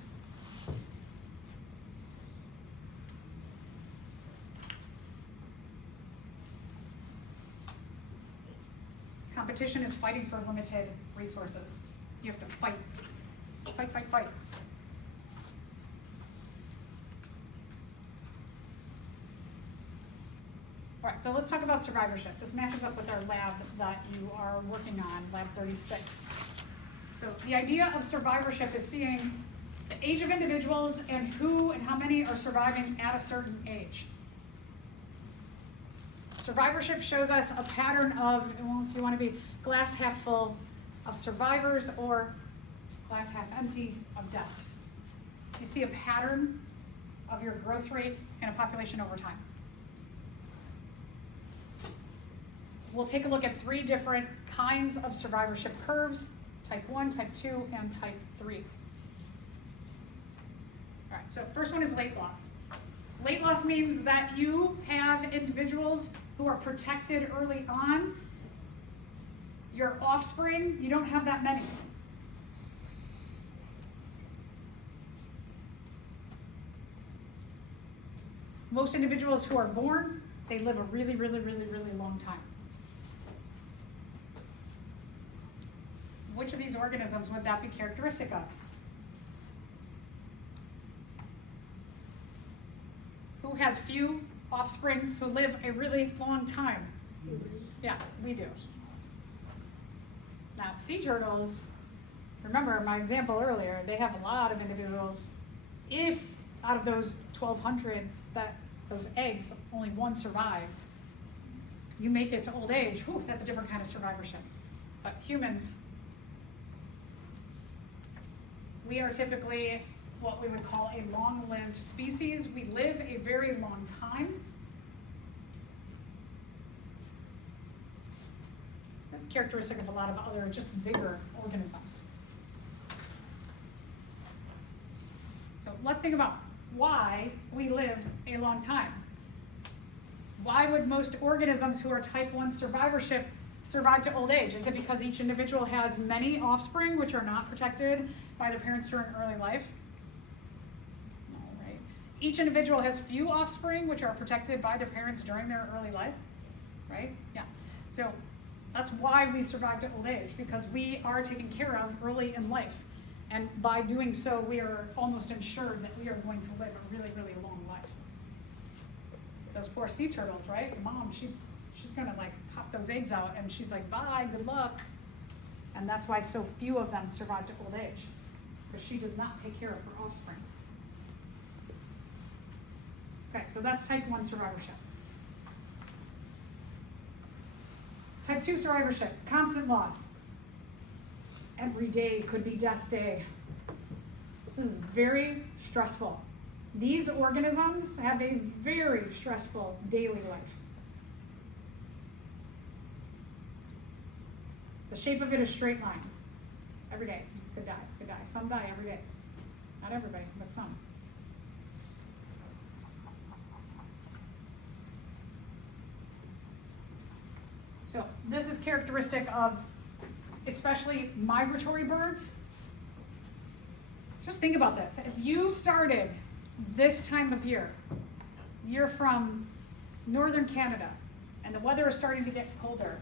Competition is fighting for limited resources. You have to fight. Fight, fight, fight. All right, so let's talk about survivorship. This matches up with our lab that you are working on, Lab 36. So the idea of survivorship is seeing the age of individuals and who and how many are surviving at a certain age. Survivorship shows us a pattern of, well, if you want to be glass half full of survivors or glass half empty of deaths. You see a pattern of your growth rate in a population over time. We'll take a look at 3 different kinds of survivorship curves, type 1, type 2, and type 3. All right, so first one is late loss. Late loss means that you have individuals who are protected early on. Your offspring, you don't have that many. Most individuals who are born, they live a really, really, really, really long time. which of these organisms would that be characteristic of? Who has few offspring who live a really long time? Yeah, we do. Now, sea turtles, remember my example earlier, they have a lot of individuals. If out of those 1,200, those eggs, only one survives, you make it to old age, whew, that's a different kind of survivorship. But humans, we are typically what we would call a long-lived species. We live a very long time. That's characteristic of a lot of other just bigger organisms. So let's think about why we live a long time. Why would most organisms who are type 1 survivorship survive to old age? Is it because each individual has many offspring which are not protected by their parents during early life? No, right? Each individual has few offspring which are protected by their parents during their early life, right? Yeah. So that's why we survive to old age, because we are taken care of early in life. And by doing so, we are almost ensured that we are going to live a really, really long life. Those poor sea turtles, right? Mom, she's gonna like pop those eggs out and she's like, bye, good luck. And that's why so few of them survive to old age, because she does not take care of her offspring. Okay, so that's type 1 survivorship. Type 2 survivorship, constant loss. Every day could be death day. This is very stressful. These organisms have a very stressful daily life. The shape of it is straight line. Every day could die, could die. Some die every day. Not everybody, but some. So this is characteristic of especially migratory birds. Just think about this. If you started this time of year, you're from northern Canada, and the weather is starting to get colder,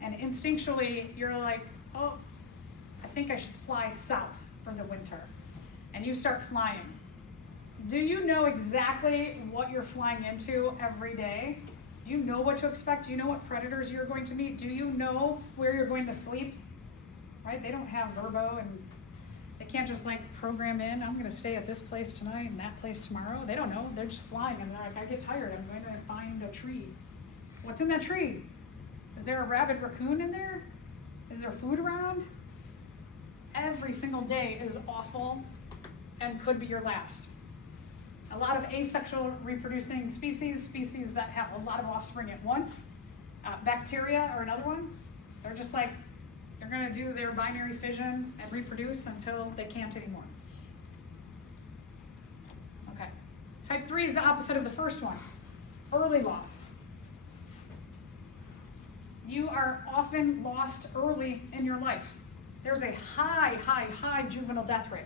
and instinctually you're like, oh, I think I should fly south for the winter. And you start flying. Do you know exactly what you're flying into every day? Do you know what to expect? Do you know what predators you're going to meet? Do you know where you're going to sleep? Right? They don't have Verbo, and they can't just like program in, I'm going to stay at this place tonight and that place tomorrow. They don't know. They're just flying, and they're like, I get tired. I'm going to find a tree. What's in that tree? Is there a rabid raccoon in there? Is there food around? Every single day is awful and could be your last. A lot of asexual reproducing species that have a lot of offspring at once, bacteria are another one. They're just like, they're going to do their binary fission and reproduce until they can't anymore. Okay. Type 3 is the opposite of the first one. Early loss. You are often lost early in your life. There's a high juvenile death rate.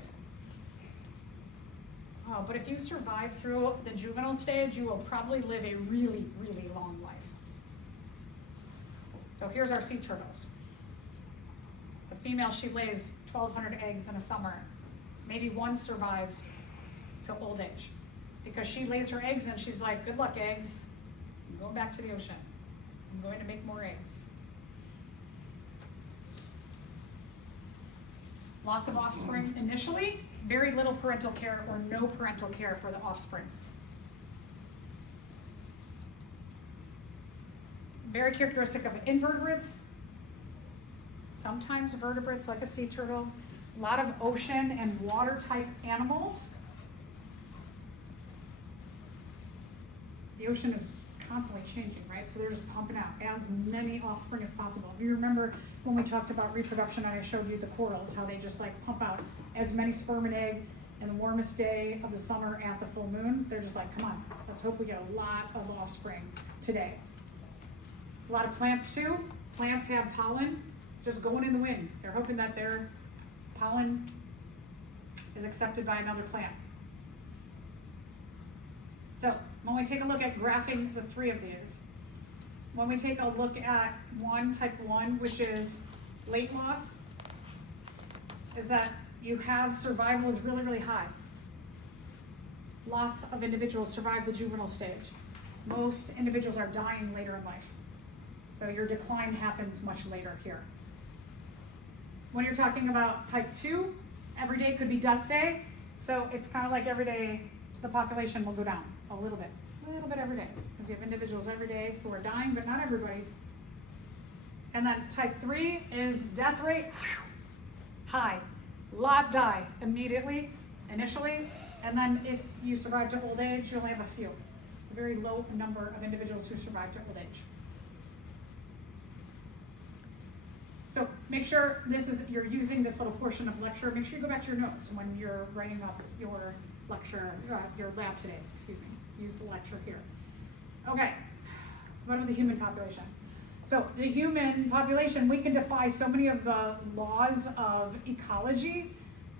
Oh, but if you survive through the juvenile stage, you will probably live a really, really long life. So here's our sea turtles. The female, she lays 1,200 eggs in a summer. Maybe one survives to old age, because she lays her eggs and she's like, good luck, eggs. I'm going back to the ocean. I'm going to make more eggs. Lots of offspring initially, very little parental care or no parental care for the offspring. Very characteristic of invertebrates. Sometimes vertebrates like a sea turtle. A lot of ocean and water type animals. The ocean is constantly changing, right? So they're just pumping out as many offspring as possible. If you remember when we talked about reproduction and I showed you the corals, how they just like pump out as many sperm and egg in the warmest day of the summer at the full moon. They're just like, come on, let's hope we get a lot of offspring today. A lot of plants too. Plants have pollen just going in the wind. They're hoping that their pollen is accepted by another plant. So when we take a look at graphing the three of these, when we take a look at type 1, which is late loss, is that you have survival is really, really high. Lots of individuals survive the juvenile stage. Most individuals are dying later in life. So your decline happens much later here. When you're talking about type 2, every day could be death day. So it's kind of like every day the population will go down a little bit every day. Because you have individuals every day who are dying, but not everybody. And then type 3 is death rate high. Lot die immediately, initially, and then if you survive to old age, you only have a few. A very low number of individuals who survive to old age. So make sure you're using this little portion of lecture. Make sure you go back to your notes when you're writing up your lecture, your lab today, excuse me. Use the lecture here. Okay, what about the human population? So the human population, we can defy so many of the laws of ecology,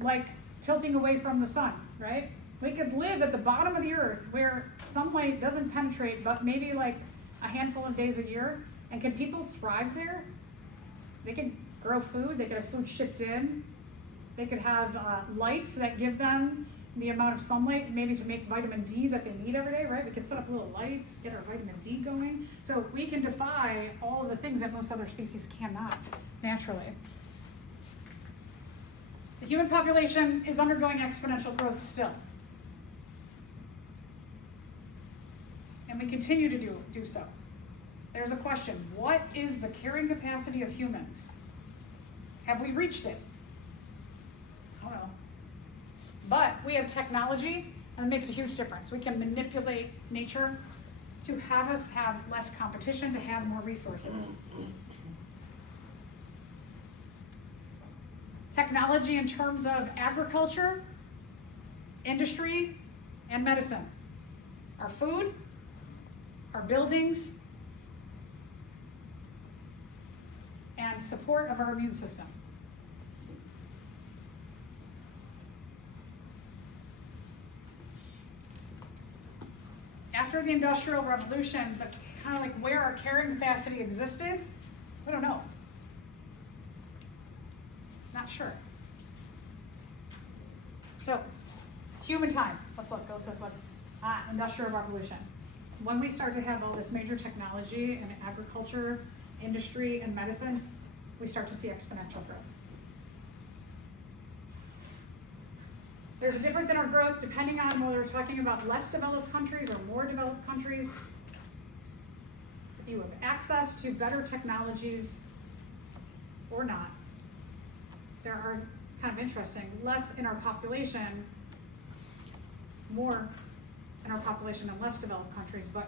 like tilting away from the sun, right? We could live at the bottom of the earth where sunlight doesn't penetrate, but maybe like a handful of days a year. And can people thrive there? They could grow food, they could have food shipped in, they could have lights that give them the amount of sunlight maybe to make vitamin D that they need every day, right? We can set up little lights, get our vitamin D going. So we can defy all of the things that most other species cannot naturally. The human population is undergoing exponential growth still. And we continue to do so. There's a question, what is the carrying capacity of humans? Have we reached it? I don't know. But we have technology, and it makes a huge difference. We can manipulate nature to have us have less competition, to have more resources. Technology in terms of agriculture, industry, and medicine. Our food, our buildings, and support of our immune system. After the Industrial Revolution, the kind of like where our carrying capacity existed, we don't know. Not sure. So, human time. Let's look. Industrial Revolution. When we start to have all this major technology in agriculture, industry, and medicine, we start to see exponential growth. There's a difference in our growth depending on whether we're talking about less developed countries or more developed countries. If you have access to better technologies or not, there are, it's kind of interesting, less in our population, more in our population in less developed countries, but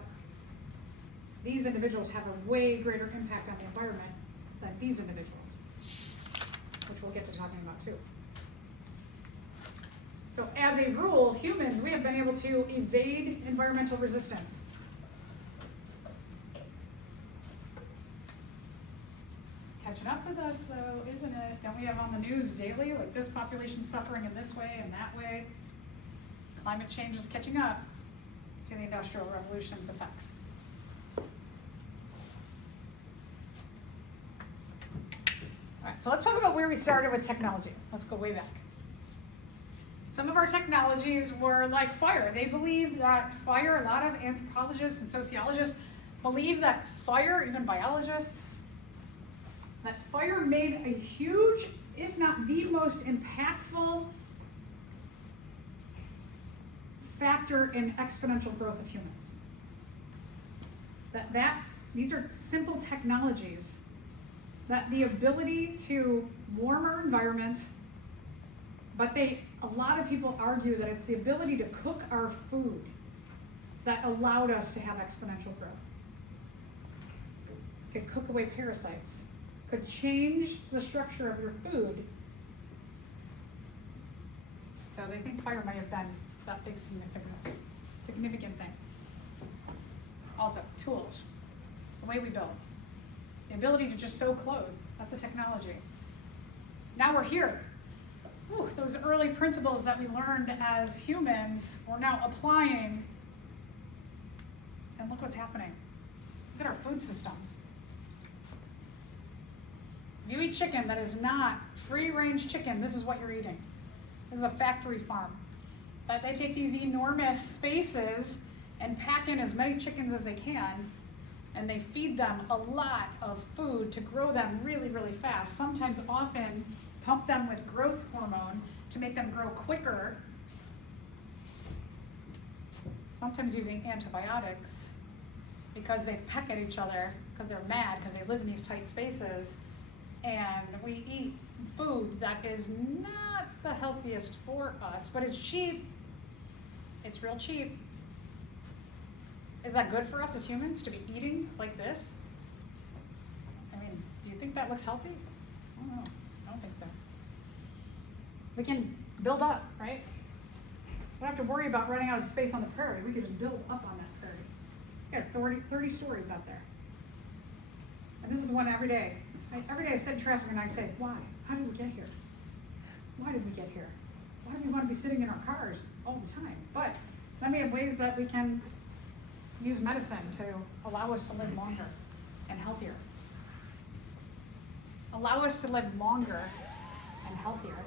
these individuals have a way greater impact on the environment than these individuals, which we'll get to talking about too. So as a rule, humans, we have been able to evade environmental resistance. It's catching up with us though, isn't it? Don't we have on the news daily, like this population's suffering in this way and that way? Climate change is catching up to the Industrial Revolution's effects. All right, so let's talk about where we started with technology. Let's go way back. Some of our technologies were like fire. They believed that fire, a lot of anthropologists and sociologists believe that fire, even biologists, that fire made a huge, if not the most impactful factor in exponential growth of humans. These are simple technologies that the ability to warm our environment, but a lot of people argue that it's the ability to cook our food that allowed us to have exponential growth. Could cook away parasites, could change the structure of your food. So they think fire might have been that big significant thing. Also, tools, the way we build. The ability to just sew clothes, that's a technology. Now we're here. Ooh, those early principles that we learned as humans, we're now applying, and look what's happening. Look at our food systems. If you eat chicken that is not free-range chicken, this is what you're eating. This is a factory farm. But they take these enormous spaces and pack in as many chickens as they can, and they feed them a lot of food to grow them really, really fast. Sometimes, often, pump them with growth hormone to make them grow quicker. Sometimes using antibiotics because they peck at each other because they're mad because they live in these tight spaces. And we eat food that is not the healthiest for us, but it's cheap. It's real cheap. Is that good for us as humans to be eating like this? I mean, do you think that looks healthy? I don't know. I don't think so. We can build up, right? We don't have to worry about running out of space on the prairie. We can just build up on that prairie. We got 30 stories out there. And this is the one every day. Every day I sit in traffic and I say, why? How did we get here? Why did we get here? Why do we want to be sitting in our cars all the time? But then we have ways that we can use medicine to allow us to live longer and healthier. Allow us to live longer and healthier.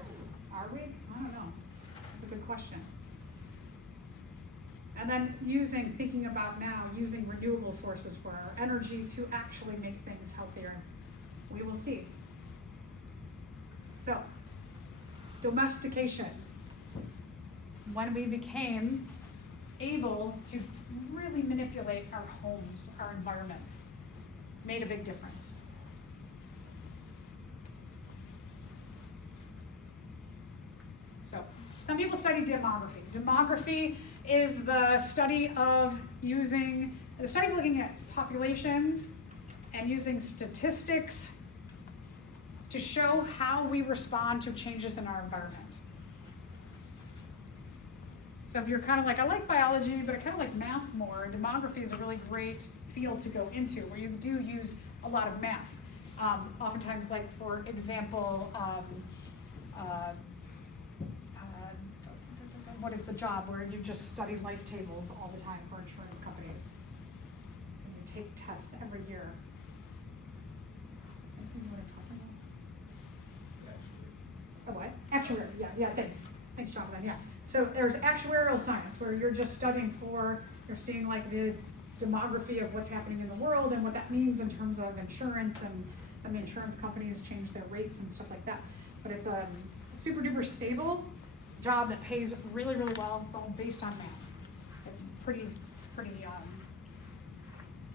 Are we? I don't know. That's a good question. And then thinking about now, using renewable sources for our energy to actually make things healthier. We will see. So, domestication. When we became able to really manipulate our homes, our environments, made a big difference. So, some people study demography. Demography is the study of looking at populations and using statistics to show how we respond to changes in our environment. So if you're kind of like, I like biology, but I kind of like math more, demography is a really great field to go into where you do use a lot of math. Oftentimes, like for example, what is the job where you just study life tables all the time for insurance companies? And you take tests every year. Oh, what? Actuary, yeah, thanks. Thanks, Jonathan, yeah. So there's actuarial science where you're just studying you're seeing like the demography of what's happening in the world and what that means in terms of insurance, and the insurance companies change their rates and stuff like that. But it's a super duper stable job that pays really, really well. It's all based on math. It's pretty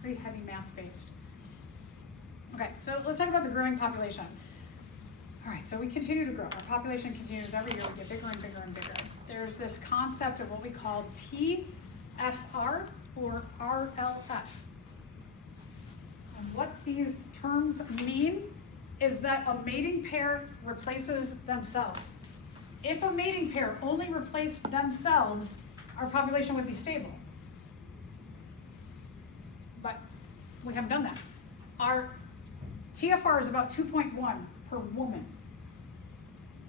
heavy math based. Okay, so let's talk about the growing population. All right, so we continue to grow. Our population continues every year. We get bigger and bigger and bigger. There's this concept of what we call TFR or RLF. And what these terms mean is that a mating pair replaces themselves. If a mating pair only replaced themselves, our population would be stable. But we haven't done that. Our TFR is about 2.1 per woman.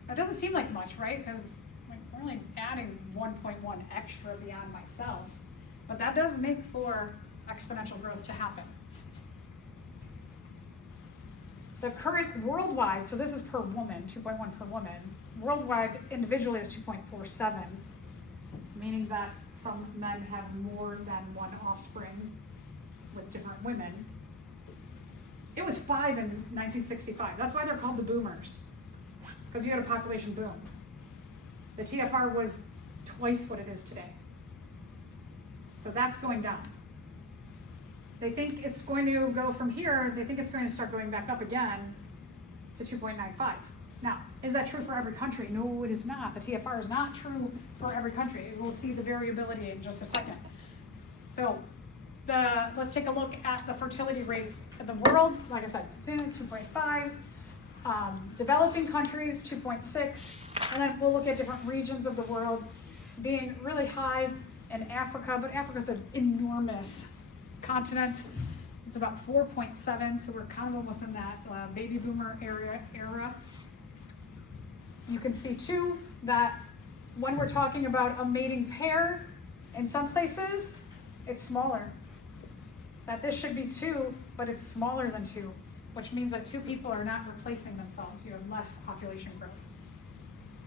That doesn't seem like much, right? Because we're only adding 1.1 extra beyond myself. But that does make for exponential growth to happen. The current worldwide, so this is per woman, 2.1 per woman. Worldwide individually is 2.47, meaning that some men have more than one offspring with different women. It was 5 in 1965. That's why they're called the boomers, because you had a population boom. The TFR was twice what it is today. So that's going down. They think it's going to go from here, they think it's going to start going back up again to 2.95. Now, is that true for every country? No, it is not. The TFR is not true for every country. We'll see the variability in just a second. So let's take a look at the fertility rates in the world. Like I said, 2.5. Developing countries, 2.6. And then we'll look at different regions of the world being really high in Africa, but Africa's an enormous continent. It's about 4.7, so we're kind of almost in that baby boomer era. You can see too that when we're talking about a mating pair, in some places, it's smaller. That this should be 2, but it's smaller than 2. which means that 2 people are not replacing themselves. You have less population growth.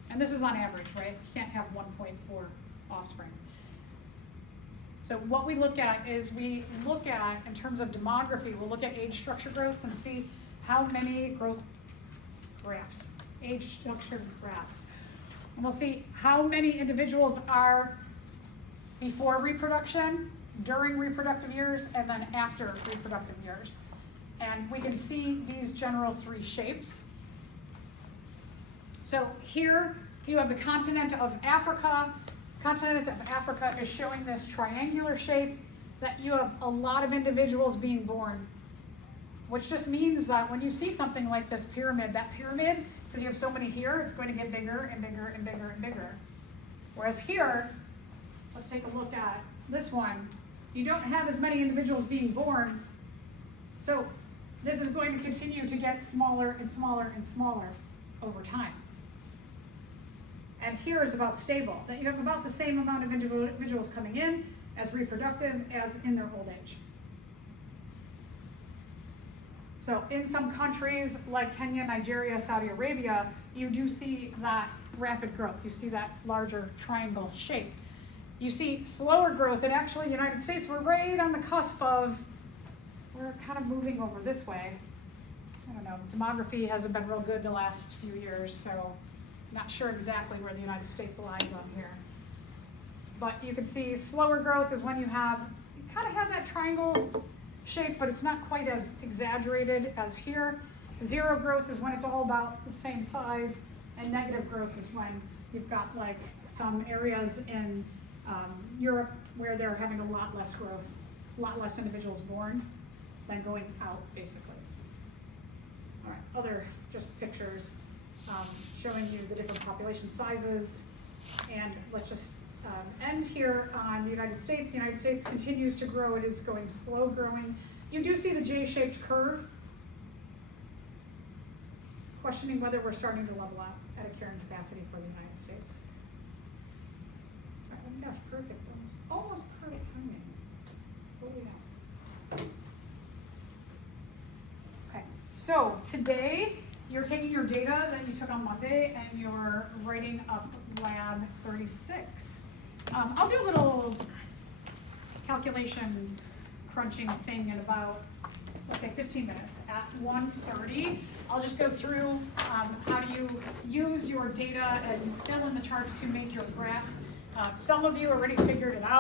And this is on average, right? You can't have 1.4 offspring. So what we look at is in terms of demography, we'll look at age structure growths and see how many growth graphs, age structure graphs. And we'll see how many individuals are before reproduction, during reproductive years, and then after reproductive years. And we can see these general 3 shapes. So here you have the continent of Africa. Continent of Africa is showing this triangular shape that you have a lot of individuals being born, which just means that when you see something like this pyramid, that pyramid, because you have so many here, it's going to get bigger and bigger and bigger and bigger. Whereas here, let's take a look at this one. You don't have as many individuals being born, so this is going to continue to get smaller and smaller and smaller over time. And here is about stable, that you have about the same amount of individuals coming in as reproductive as in their old age. So in some countries like Kenya, Nigeria, Saudi Arabia, you do see that rapid growth. You see that larger triangle shape. You see slower growth, and actually the United States, we're right on the cusp of, we're kind of moving over this way. I don't know, demography hasn't been real good the last few years, so not sure exactly where the United States lies on here. But you can see slower growth is when you kind of have that triangle shape, but it's not quite as exaggerated as here. Zero growth is when it's all about the same size, and negative growth is when you've got like some areas in Europe where they're having a lot less growth, a lot less individuals born than going out, basically. All right, other just pictures showing you the different population sizes. And let's just end here on the United States. The United States continues to grow. It is going slow growing. You do see the J-shaped curve, questioning whether we're starting to level out at a carrying capacity for the United States. Oh my gosh, perfect. That was almost perfect timing. Holy cow. Okay, so today you're taking your data that you took on Monday and you're writing up lab 36. I'll do a little calculation crunching thing in about, let's say 15 minutes. At 1:30, I'll just go through how do you use your data and fill in the charts to make your graphs. Some of you already figured it out.